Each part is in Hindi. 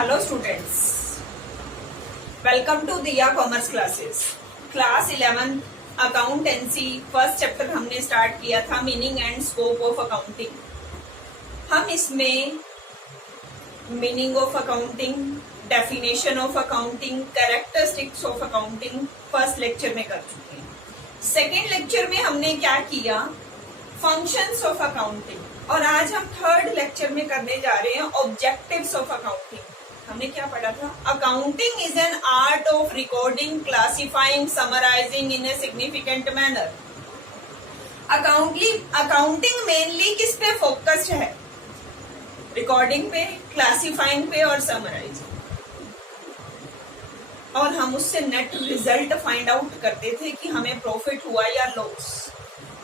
हेलो स्टूडेंट्स, वेलकम टू दिया commerce classes. Class 11 accountancy first chapter हमने स्टार्ट किया था, meaning and scope of accounting. हम इसमें meaning of accounting, definition of accounting, characteristics of accounting first lecture में कर चुके हैं। सेकेंड लेक्चर में हमने क्या किया, फंक्शंस ऑफ अकाउंटिंग, और आज हम थर्ड लेक्चर में करने जा रहे हैं ऑब्जेक्टिव्स ऑफ अकाउंटिंग। हमने क्या पढ़ा था? Accounting is an art of recording, classifying, summarising in a significant manner. Accounting mainly किस पे फोकस्ड है? रिकॉर्डिंग पे, क्लासिफाइंग पे और समराइजिंग। और हम उससे नेट रिजल्ट फाइंड आउट करते थे कि हमें प्रॉफिट हुआ या लॉस।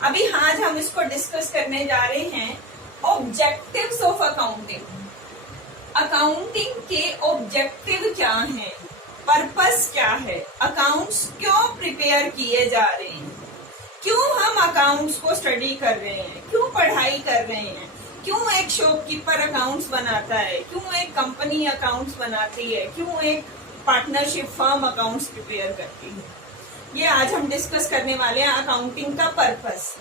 अभी आज हम इसको डिस्कस करने जा रहे हैं ऑब्जेक्टिव्स ऑफ अकाउंटिंग। अकाउंटिंग के ऑब्जेक्टिव क्या हैं, पर्पस क्या है, अकाउंट्स क्यों प्रिपेयर किए जा रहे हैं, क्यों हम अकाउंट्स को स्टडी कर रहे हैं, क्यों पढ़ाई कर रहे हैं, क्यों एक शॉपकीपर अकाउंट्स बनाता है, क्यों एक कंपनी अकाउंट्स बनाती है, क्यों एक पार्टनरशिप फर्म अकाउंट्स प्रिपेयर करती है। ये आज हम डिस्कस करने वाले हैं अकाउंटिंग का पर्पस।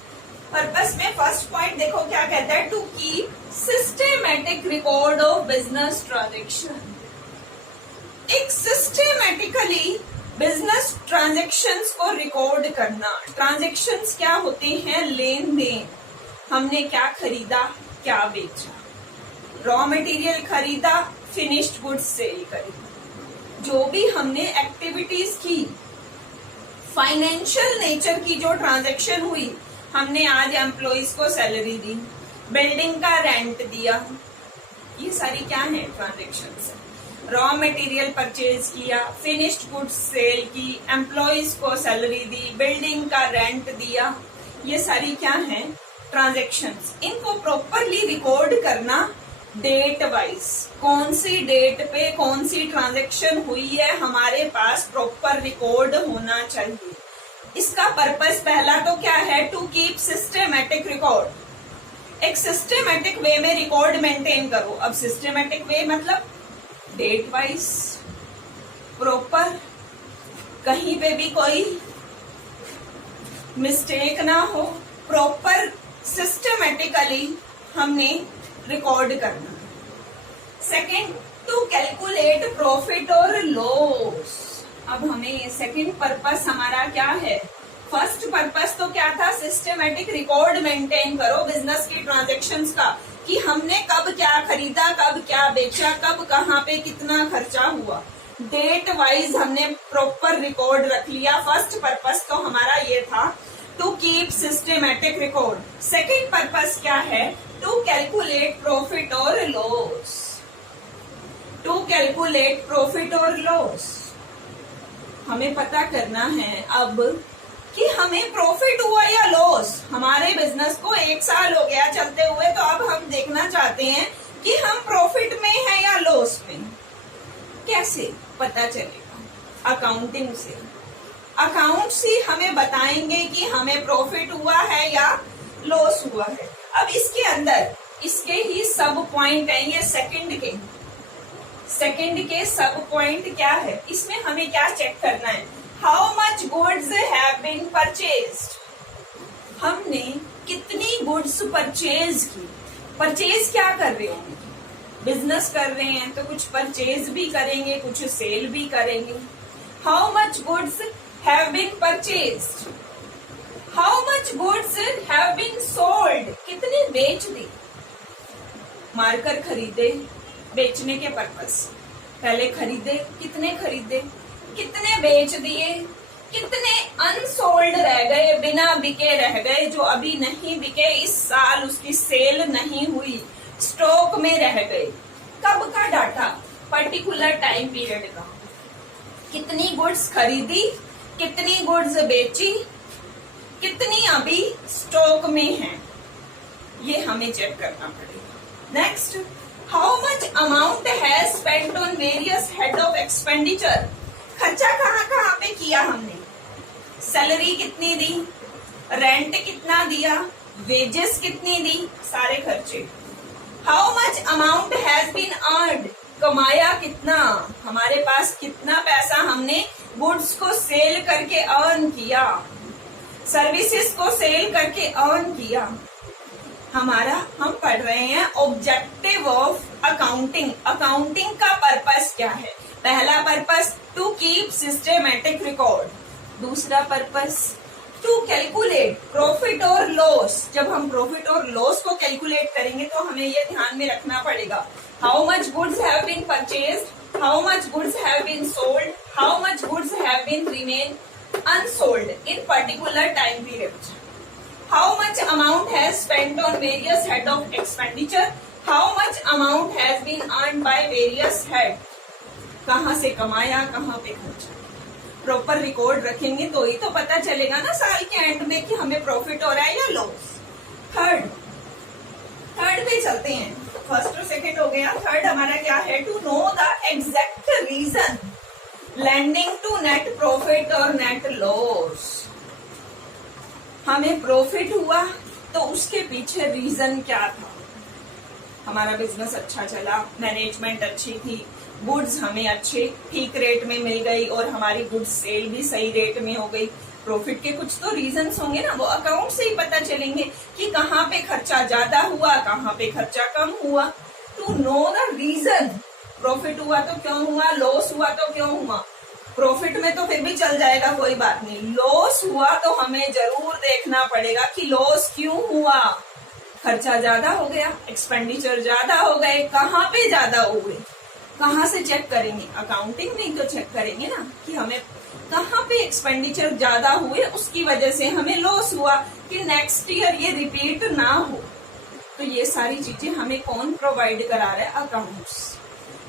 पर्पस में फर्स्ट पॉइंट देखो क्या कहता है, to keep systematic record of business transaction. एक सिस्टेमेटिकली बिजनेस ट्रांजेक्शन्स को रिकॉर्ड करना। ट्रांजेक्शन्स क्या होते हैं? लेन देन। हमने क्या खरीदा, क्या बेचा, रॉ मटेरियल खरीदा, फिनिश्ड गुड्स सेल करी, जो भी हमने एक्टिविटीज की, फाइनेंशियल नेचर की जो ट्रांजैक्शन हुई, हमने आज एम्प्लॉइज को सैलरी दी, बिल्डिंग का रेंट दिया, ये सारी क्या है? ट्रांजैक्शंस। रॉ मटेरियल परचेज किया, फिनिश्ड गुड्स सेल की, एम्प्लॉइज को सैलरी दी, बिल्डिंग का रेंट दिया, ये सारी क्या है? ट्रांजैक्शंस। इनको प्रॉपरली रिकॉर्ड करना डेट वाइज, कौन सी डेट पे कौन सी ट्रांजैक्शन हुई है, हमारे पास प्रॉपर रिकॉर्ड होना चाहिए। इसका पर्पस पहला तो क्या है? To keep systematic record. एक सिस्टेमेटिक वे में रिकॉर्ड मेंटेन करो। अब सिस्टेमेटिक वे मतलब डेट वाइज, प्रॉपर, कहीं पे भी कोई मिस्टेक ना हो, प्रॉपर सिस्टेमेटिकली हमने रिकॉर्ड करना। सेकेंड, टू कैलकुलेट प्रॉफिट और लॉस। अब हमें सेकेंड पर्पस हमारा क्या है? फर्स्ट पर्पस तो क्या था? सिस्टेमेटिक रिकॉर्ड मेंटेन करो बिजनेस की ट्रांजैक्शंस का, कि हमने कब क्या खरीदा, कब क्या बेचा, कब कहाँ पे कितना खर्चा हुआ, डेट वाइज हमने प्रॉपर रिकॉर्ड रख लिया। फर्स्ट पर्पस तो हमारा ये था, to keep systematic record. Second purpose क्या है? टू कैलकुलेट प्रॉफिट और लॉस। टू कैलकुलेट प्रॉफिट और लॉस, हमें पता करना है अब कि हमें प्रॉफिट हुआ या लॉस। हमारे बिजनेस को 1 साल हो गया चलते हुए, तो अब हम देखना चाहते हैं कि हम प्रॉफिट में हैं या लॉस में। कैसे पता चलेगा? अकाउंटिंग से। अकाउंट्स ही हमें बताएंगे कि हमें प्रॉफिट हुआ है या लॉस हुआ है। अब इसके अंदर इसके ही सब पॉइंट है, ये सेकंड के सब पॉइंट क्या है? इसमें हमें क्या चेक करना है? How much goods have been purchased. हमने कितनी गुड्स परचेज की। परचेज क्या कर रहे होंगे? बिजनेस कर रहे हैं तो कुछ परचेज भी करेंगे, कुछ सेल भी करेंगे। How much goods have been purchased. How much goods have been sold. कितने बेच दी। मार्कर खरीदे बेचने के पर्पस, पहले खरीदे, कितने खरीदे, कितने बेच दिए, कितने अनसोल्ड रह गए, बिना बिके रह गए, जो अभी नहीं बिके, इस साल उसकी सेल नहीं हुई, स्टॉक में रह गए। कब का डाटा? पर्टिकुलर टाइम पीरियड का। कितनी गुड्स खरीदी, कितनी गुड्स बेची, कितनी अभी स्टॉक में है, ये हमें चेक करना पड़ेगा। Next, how much amount has spent on various head of expenditure. खर्चा कहाँ कहाँ पे किया हमने, सैलरी कितनी दी, रेंट कितना दिया, वेजेस कितनी दी, सारे खर्चे। How much amount has been earned, कमाया कितना, हमारे पास कितना पैसा हमने गुड्स को सेल करके अर्न किया, सर्विसेज को सेल करके अर्न किया। हम पढ़ रहे हैं ऑब्जेक्टिव ऑफ अकाउंटिंग। अकाउंटिंग का पर्पस क्या है? पहला purpose to keep systematic record, दूसरा पर्पस टू कैलकुलेट प्रॉफिट और लॉस। जब हम प्रॉफिट और लॉस को कैलकुलेट करेंगे तो हमें ये ध्यान में रखना पड़ेगा, how much goods have been purchased, how much goods have been sold, how much goods have been remain unsold in particular time period, how much amount has spent on various head of expenditure, how much amount has been earned by various head, कहाँ से कमाया, कहाँ पे खर्चा। प्रॉपर रिकॉर्ड रखेंगे तो ही तो पता चलेगा ना साल के एंड में कि हमें प्रॉफिट हो रहा है या लॉस। थर्ड पे चलते हैं, फर्स्ट और सेकंड हो गया। थर्ड हमारा क्या है? To know the exact reason landing to net profit और नेट लॉस। हमें प्रॉफिट हुआ तो उसके पीछे रीजन क्या था? हमारा बिजनेस अच्छा चला, मैनेजमेंट अच्छी थी, गुड्स हमें अच्छे ठीक रेट में मिल गई और हमारी गुड्स सेल भी सही रेट में हो गई। प्रॉफिट के कुछ तो रीजंस होंगे ना, वो अकाउंट से ही पता चलेंगे कि कहाँ पे खर्चा ज्यादा हुआ, कहाँ पे खर्चा कम हुआ। To know the reason, profit हुआ तो क्यों हुआ, लॉस हुआ तो क्यों हुआ। प्रॉफिट में तो फिर भी चल जाएगा, कोई बात नहीं, लॉस हुआ तो हमें जरूर देखना पड़ेगा कि लॉस क्यों हुआ। खर्चा ज्यादा हो गया, एक्सपेंडिचर ज्यादा हो गए, कहाँ पे ज्यादा हो गए, कहाँ से चेक करेंगे? अकाउंटिंग में ही तो चेक करेंगे ना कि हमें कहाँ पे एक्सपेंडिचर ज्यादा हुए, उसकी वजह से हमें लॉस हुआ, कि नेक्स्ट ईयर ये रिपीट ना हो। तो ये सारी चीजें हमें कौन प्रोवाइड करा रहा है? अकाउंट्स।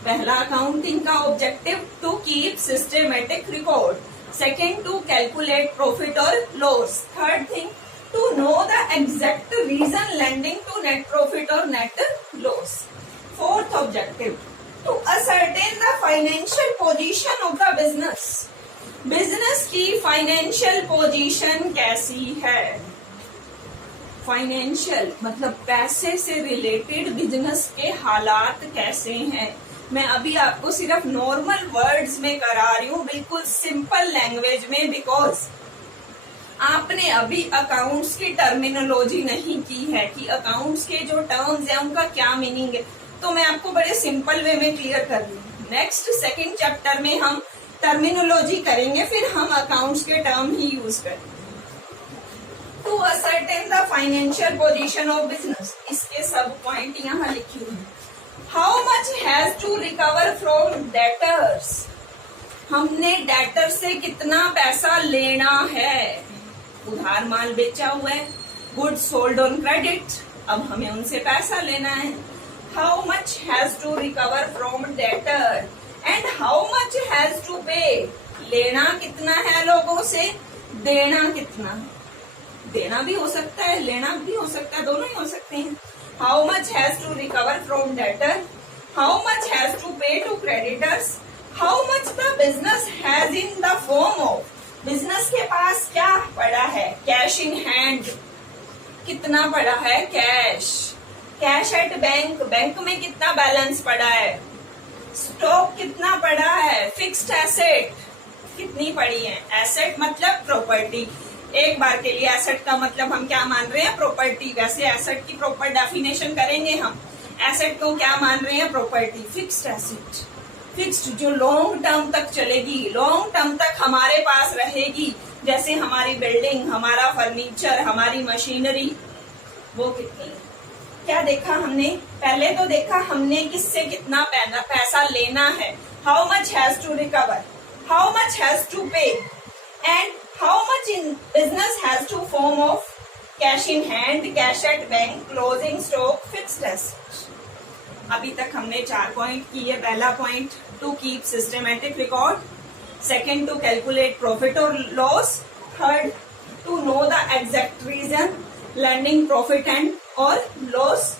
पहला अकाउंटिंग का objective to keep systematic record, second to calculate profit और loss, third thing to know the exact reason landing to net profit और net loss, fourth objective to ascertain the financial position of the business. Business की फाइनेंशियल पोजीशन कैसी है? फाइनेंशियल मतलब पैसे से रिलेटेड बिजनेस के हालात कैसे हैं। मैं अभी आपको सिर्फ नॉर्मल वर्ड्स में करा रही हूँ, बिल्कुल सिंपल लैंग्वेज में, बिकॉज आपने अभी अकाउंट्स की टर्मिनोलॉजी नहीं की है कि अकाउंट्स के जो टर्म्स हैं उनका क्या मीनिंग है। तो मैं आपको बड़े सिंपल वे में क्लियर कर रही हूँ। नेक्स्ट सेकंड चैप्टर में हम टर्मिनोलॉजी करेंगे, फिर हम अकाउंट्स के टर्म ही यूज करेंगे। To ascertain the financial position of business, इसके सब पॉइंट यहाँ लिखे हुए हैं। How much has to recover from debtors, हमने डेटर से कितना पैसा लेना है। उधार माल बेचा हुआ है, गुड्स सोल्ड ऑन क्रेडिट, अब हमें उनसे पैसा लेना है। How much has to recover from debtor and how much has to pay, लेना कितना है लोगों से, देना कितना है। देना भी हो सकता है, लेना भी हो सकता है, दोनों ही हो सकते हैं। How much has to recover from debtor, how much has to pay to creditors, how much the business has in the form of, business के पास क्या पड़ा है, कैश इन हैंड, कितना पड़ा है cash, cash at bank, bank में कितना बैलेंस पड़ा है, स्टॉक कितना पड़ा है, फिक्स्ड एसेट कितनी पड़ी है। एसेट मतलब प्रॉपर्टी, एक बार के लिए एसेट का मतलब हम क्या मान रहे हैं, प्रॉपर्टी। वैसे एसेट की प्रॉपर डेफिनेशन करेंगे हम, एसेट को क्या मान रहे हैं, प्रॉपर्टी। फिक्स्ड एसेट, फिक्स्ड जो लॉन्ग टर्म तक चलेगी, लॉन्ग टर्म तक हमारे पास रहेगी, जैसे हमारी बिल्डिंग, हमारा फर्नीचर, हमारी मशीनरी, वो कितनी। क्या देखा हमने? पहले तो देखा हमने किससे कितना पैसा लेना है, how much has to recover, how much has to pay and how much in business has to form of cash in hand, cash at bank, closing stock, fixed asset. अभी तक हमने 4 पॉइंट किए। पहला point to keep systematic record, second to calculate profit और loss, third to know the exact reason landing profit and और loss,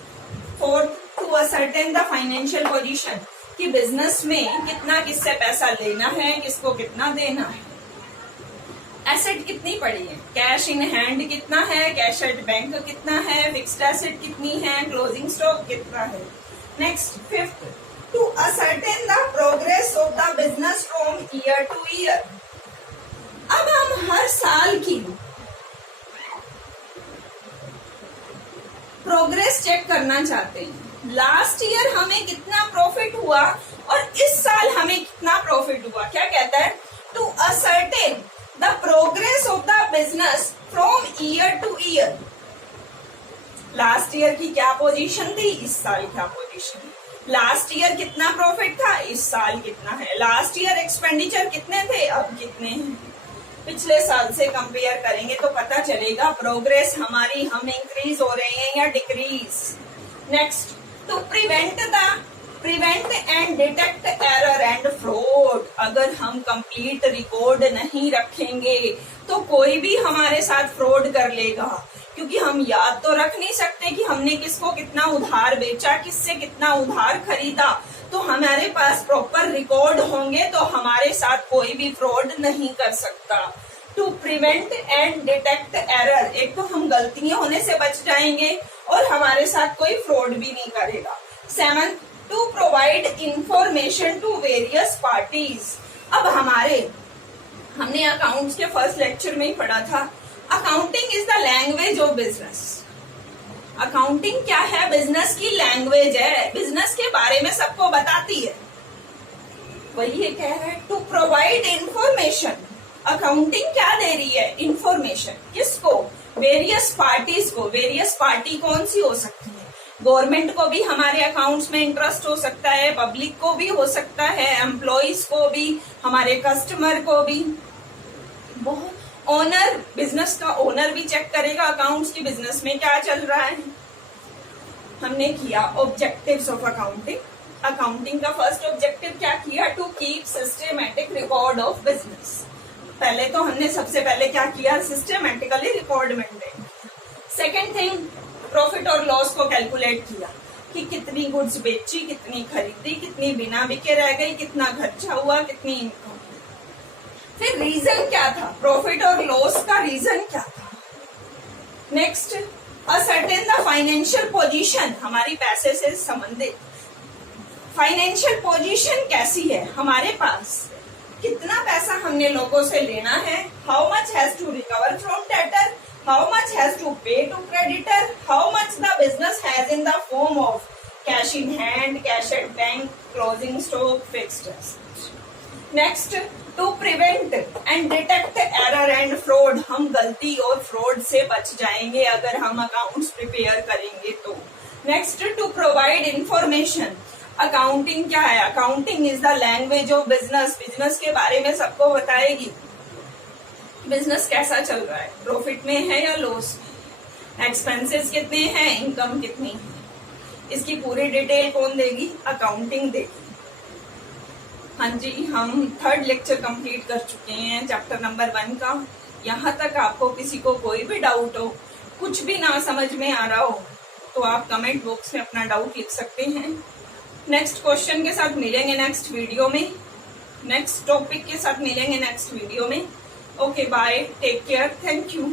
fourth to ascertain the financial position कि बिजनेस में कितना किससे पैसा लेना है, किसको कितना देना है। एसेट कितनी पड़ी है, कैश इन हैंड कितना है, कैश एट बैंक कितना है, फिक्स्ड एसेट कितनी है, क्लोजिंग स्टॉक कितना है। Next fifth to ascertain the progress of the business from year to year. अब हम हर साल की प्रोग्रेस चेक करना चाहते हैं। लास्ट ईयर हमें कितना प्रॉफिट हुआ और इस साल हमें कितना प्रॉफिट हुआ। क्या कहता है? To ascertain the progress of the business from year to year. Last year की क्या पोजीशन थी, इस साल क्या पोजीशन। लास्ट ईयर कितना प्रॉफिट था, इस साल कितना है। लास्ट ईयर एक्सपेंडिचर कितने थे, अब कितने हैं। पिछले साल से कंपेयर करेंगे तो पता चलेगा प्रोग्रेस हमारी, हम इंक्रीज हो रहे हैं या decrease. Next, to prevent and detect error and fraud. अगर हम कंप्लीट रिकॉर्ड नहीं रखेंगे तो कोई भी हमारे साथ फ्रॉड कर लेगा, क्योंकि हम याद तो रख नहीं सकते कि हमने किसको कितना उधार बेचा, किससे कितना उधार खरीदा। तो हमारे पास प्रॉपर रिकॉर्ड होंगे तो हमारे साथ कोई भी फ्रॉड नहीं कर सकता। To prevent and detect error, एक तो हम गलतियां होने से बच जाएंगे और हमारे साथ कोई फ्रॉड भी नहीं करेगा। 7, to provide information to various parties. अब हमने अकाउंट्स के फर्स्ट लेक्चर में ही पढ़ा था, accounting is the language of business. Accounting क्या है? बिजनेस की लैंग्वेज है, बिजनेस के बारे में सबको बताती है। वही ये कह रहा है, टू प्रोवाइड इंफॉर्मेशन। अकाउंटिंग क्या दे रही है? इंफॉर्मेशन। किसको? वेरियस पार्टीज को। वेरियस पार्टी कौन सी हो सकती है? गवर्नमेंट को भी हमारे अकाउंट्स में इंटरेस्ट हो सकता है, पब्लिक को भी हो सकता है, एम्प्लॉइज को भी, हमारे कस्टमर को भी। बहुत ओनर, बिजनेस का ओनर भी चेक करेगा अकाउंट्स की, बिजनेस में क्या चल रहा है। हमने किया ऑब्जेक्टिव्स ऑफ अकाउंटिंग। अकाउंटिंग का फर्स्ट ऑब्जेक्टिव क्या किया? To keep systematic record of business. पहले तो हमने सबसे पहले क्या किया? Systematically record maintain. Second thing, profit और लॉस को कैलकुलेट किया कि कितनी गुड्स बेची, कितनी खरीदी, कितनी बिना बिके रह गई, कितना खर्चा हुआ, कितनी इनकम। फिर रीजन क्या था? प्रॉफिट और लॉस का रीजन क्या था? Next, ascertain the financial position. हमारी पैसे से संबंधित फाइनेंशियल पोजीशन कैसी है, हमारे पास कितना पैसा हमने लोगों से लेना है, how much has to recover from debtor, how much has to pay to creditor, how much the business has in the form of cash in hand, cash at bank, closing stock, fixed assets. Next, to prevent and detect error and fraud. हम गलती और फ्रॉड से बच जाएंगे अगर हम अकाउंट्स प्रिपेयर करेंगे तो। Next, to provide information. Accounting क्या है? Accounting is the language of business. Business के बारे में सबको बताएगी, बिजनेस कैसा चल रहा है, प्रॉफिट में है या लॉस में, एक्सपेंसेस कितने हैं, इनकम कितनी है, इसकी पूरी डिटेल कौन देगी? अकाउंटिंग देगी। हाँ जी, हम थर्ड लेक्चर कंप्लीट कर चुके हैं चैप्टर नंबर 1 का। यहाँ तक आपको किसी को कोई भी डाउट हो, कुछ भी ना समझ में आ रहा हो, तो आप कमेंट बॉक्स में अपना डाउट लिख सकते हैं। नेक्स्ट क्वेश्चन के साथ मिलेंगे नेक्स्ट वीडियो में, नेक्स्ट टॉपिक के साथ मिलेंगे नेक्स्ट वीडियो में। Okay, bye, take care, thank you.